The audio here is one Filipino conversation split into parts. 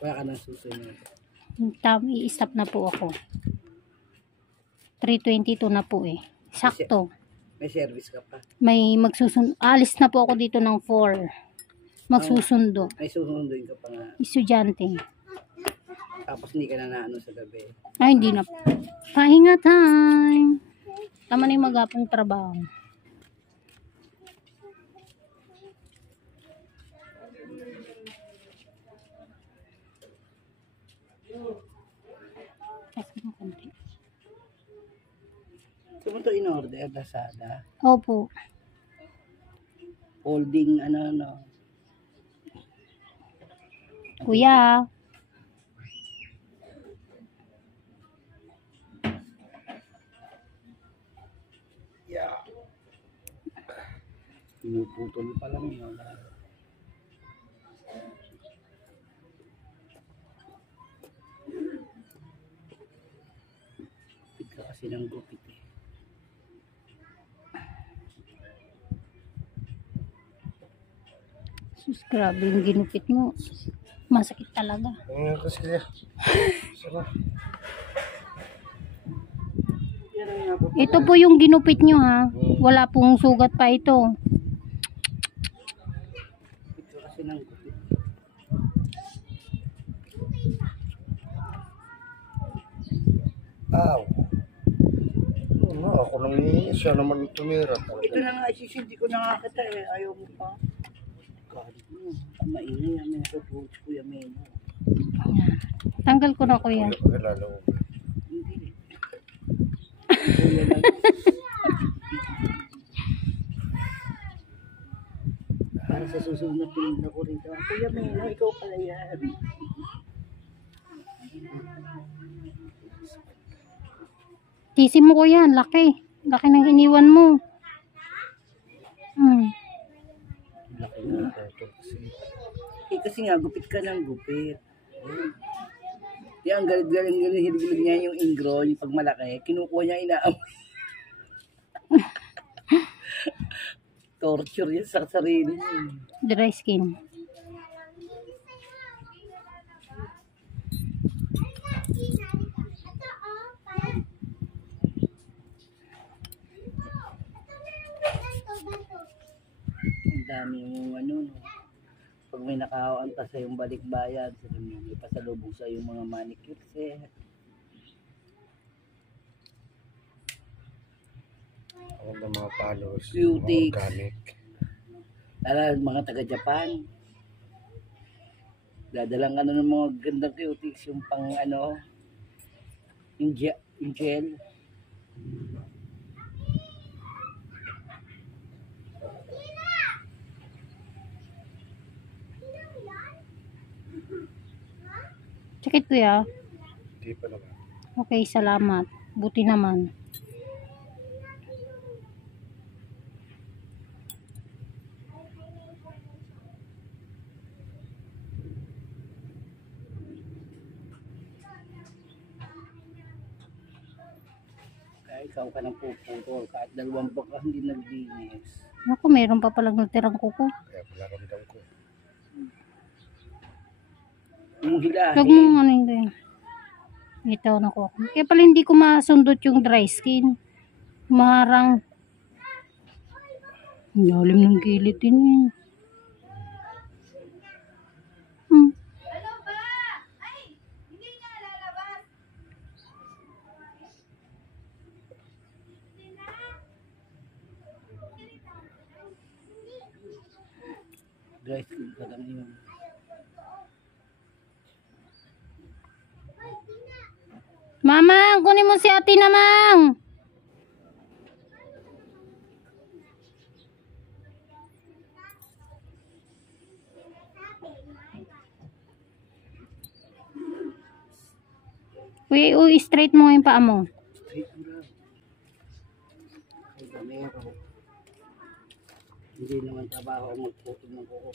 Wala ka ng susunod. I-stop na po ako. 3:22 na po eh. Sakto. May service ka pa. May magsusundo. Alis na po ako dito ng 4. Magsusundo. May susunduin ka pa nga. Estudyante. Tapos hindi ka na naano sa gabi. Ay, hindi na. Pahinga time. Tama na yung magapong trabaho. Ito mo ito in-order, Lazada. Opo. Holding, Kuya. Yeah. Pinuputol pa lang yun. Ika kasi ng gupit eh. Sus, grabe yung ginupit mo. Masakit talaga. Kasi sarap. Ito po yung ginupit nyo ha. Wala pong sugat pa ito. Ika kasi ng gupit. Aw. Ano, ako nang siya naman tumira talaga. Ito na nga, isisindi ko na nga kita eh. Ayaw mo pa. Kahit mo, maingay yan. May nasubuhos ko yung menu. Tanggal ko na kuya. Kilala ko. Hindi. Kuya lang. Para sa susunod na pinigla ko rito. Kuya Meno, ikaw pala yan. Tisi mo kuya, laki. Laki ng iniwan mo. Laki na. Eh kasi nga, gupit ka ng gupit. Yan, galit-galing hilig-hilig niya yung ingro, yung pag malaki, kinukuha niya inaamoy. Torture yan sa sarili niya. Dry skin. Ang dami yung no. Pag may nakahawaan pa sa yung balikbayan, may pasalubong sa yung mga manicure set. Ako ng mga followers. Cutie. Organic. Tara, mga taga-Japan. Dadalang ka na ng mga gandang cuties, yung pang yung gel. Sakit kuya. Hindi pa naman. Okay, salamat. Buti naman. Kaya ikaw ka ng puputol, kahit 2 buwan ka hindi naglinis. Ako, meron pa palang natirang kuko. Kaya palaramdam ko. Yung hilahin. Huwag mo ano yun kuya. Ito na ko. Kaya pala hindi ko masundot yung dry skin. Marang. Ang lalim ng gilid din yun. Ano ba? Ay, hindi nga lalabas. Dry skin ka lang yun. Mamang, kunin mo si ate namang. Uy, straight mo yung paa mo. Straight mo lang. Ay, gamero. Hindi naman trabaho ang magputol ng kuko.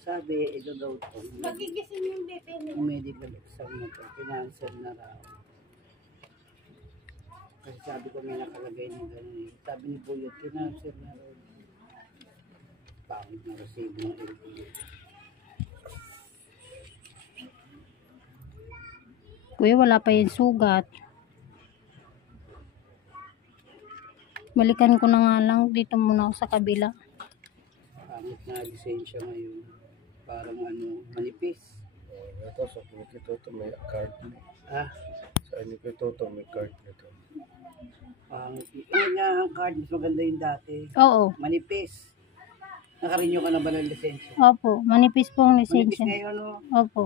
Sabi, ito daw ito. Magigising yung bebe niya. Yung medical exam na ito, pinanser na raw. Kasi sabi ko may nakalagay ng gano'n. Sabi ni Buyot, pinanser na raw. Pangit na receive ng LPU. Kuya, wala pa yung sugat. Balikan ko na nga lang. Dito muna ako sa kabila. Pangit na lisensya ngayon. Parang ano, manipis. Ito, sa Nikitoto may card. Ah, Sa Nikitoto may card nito. pangit. Yun nga ang card, mas maganda yung dati. Oo. Manipis. Nakarenew ka na ba ng lisensya? Opo. Manipis po ang Manipis lisensya. ngayon, no? Opo.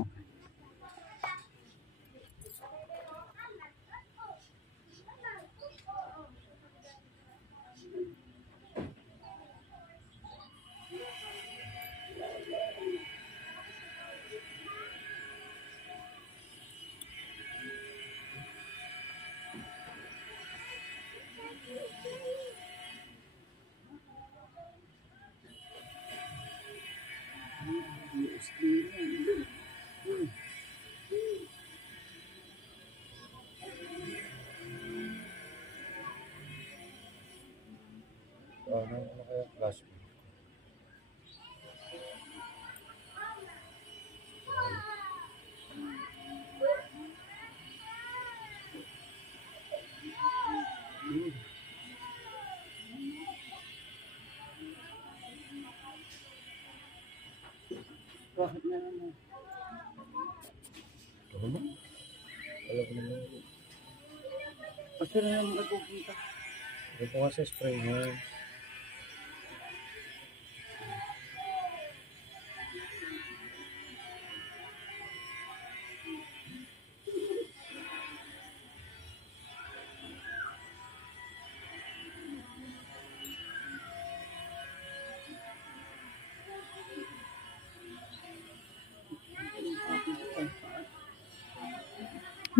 Ano kaya classmate? Bakit na naman? Ano? Alam ko naman. Basta na naman magpupunta. Ito po nga sa spray mo.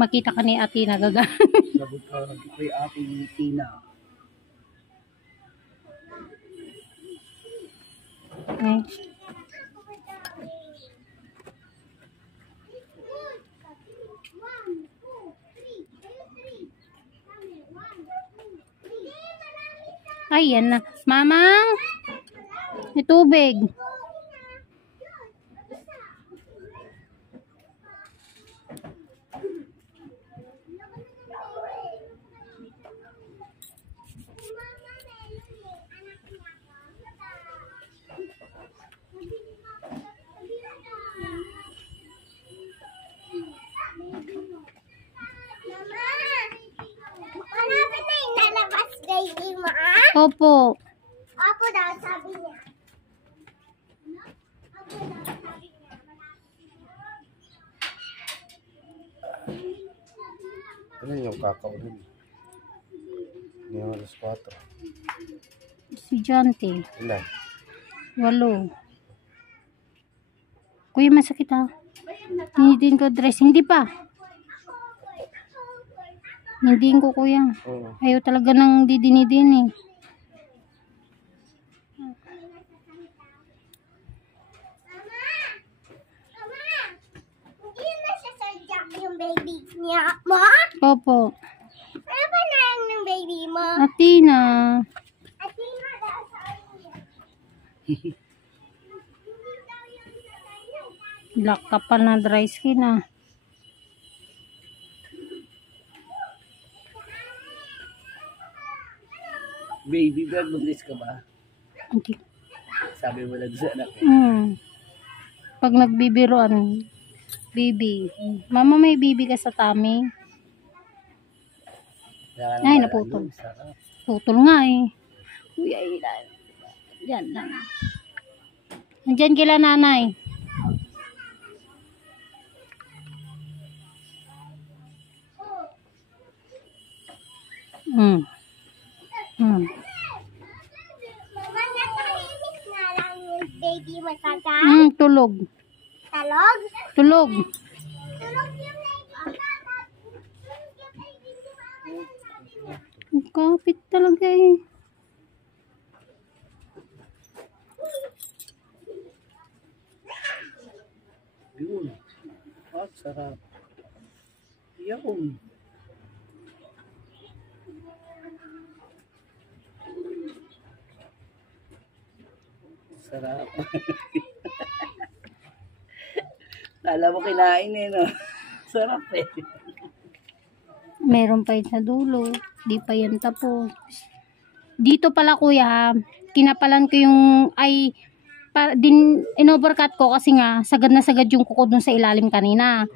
Makita ka ni ate nagaga. Labot ka kay ating Tina. Ay. Ay, yan na. Mamang! May tubig. Malapit na yung lalabas, baby mo. Opo. Apo daw, sabi niya. Apo daw, sabi niya. Ano yung kakaunin? Hindi yung alas 4. Estudyante. Ilan? 8. Kuya, masakit ha. Hinitin ko dress. Hindi pa. Hinitin ko, kuya. Oo. Ayaw talaga ng didinidin eh. Mama! Hindi na siya sadyak yung baby niya mo? Opo. Ano ba na lang ng baby mo? Atina. At yun nga daw sabi niya. Hindi daw yung sasayin. Black ka pa na dry skin ah. Baby, buntis ka ba? Hindi. Sabi mo lang sa anak ko. Pag nagbibiroan, baby. Mama, may baby ka sa tummy. Ay, naputol. Sarap. Putol nga eh. Kuya, ilan. Diyan lang. Nandyan kila nanay. Mama, natahimik na lang yung baby mo sa Tulog. talog. Tulog. Tulog yung baby mo. Yung baby mo. Ang kapit talaga eh. Yun. Ah, sarap. Yun. Sarap. Kala mo kinain eh, no? Sarap eh. Meron pa yun sa dulo. Di pa yan tapos. Dito pala kuya ha, kinapalan ko yung inovercut ko kasi nga sagad na sagad yung kuko dun sa ilalim kanina.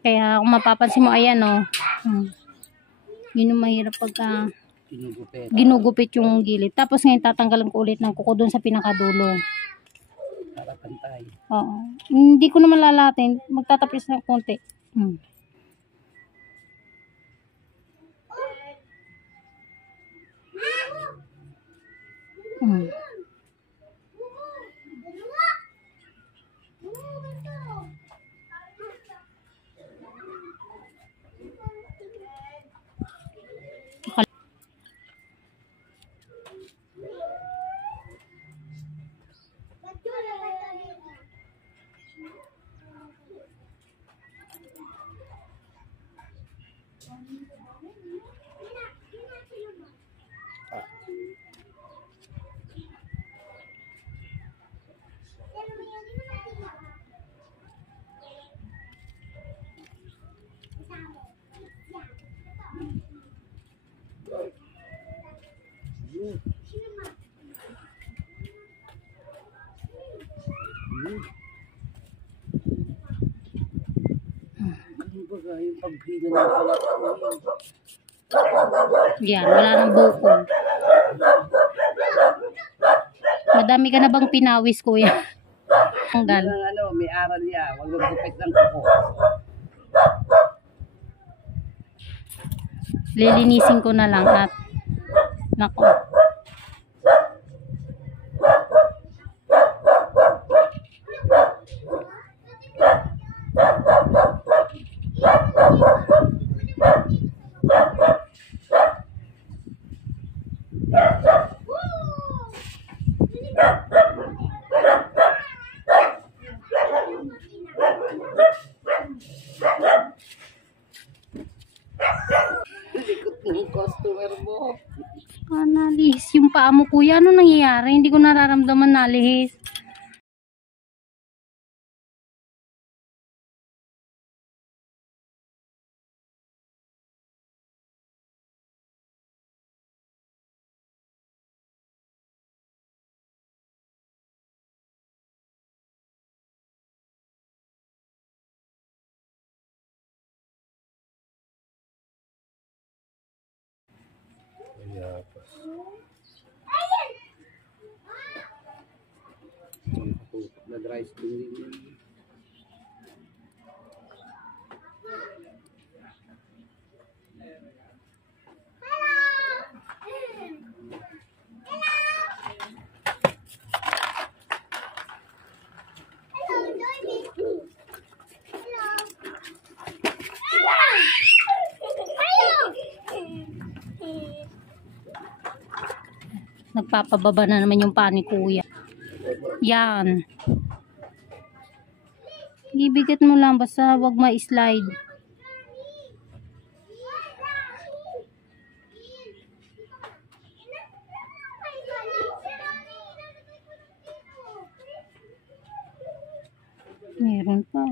Kaya kung mapapansin mo ayan oh. Yun yung mahirap pagka Pinugupit. ginugupit yung gilid. Tapos ngayon tatanggalan ko ulit ng kuko dun sa pinakadulo. Para pantay. Oo. Hindi ko naman lalatin. Magtatapis ng konti. Ano ba ga yung paghila ng kalat ko Yan, wala nang bukol. Madami ka na bang pinawis kuya? Tanggal. Ang ano, may aral niya. Huwag magupit ng kuko. Lilinisin ko na lang at nako. Likot ng customer mo. Nalihis yung paa mo kuya. Ano nangyayari? Hindi ko nararamdaman nalihis. Yapas. Na-dry skin din yun. Nagpapababa na naman yung paa ni kuya. Yan. Ibigat mo lang basta wag ma-slide. Meron pa.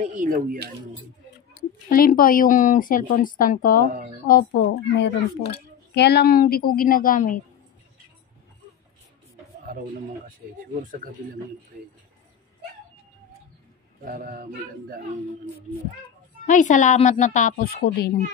May ilaw yan. Alin po yung cellphone stand ko? Opo, meron po. Kaya lang hindi ko ginagamit. Araw naman kasi. Siguro sa gabi lang yun pwede. Para maganda ang ano. Ay, salamat natapos ko din.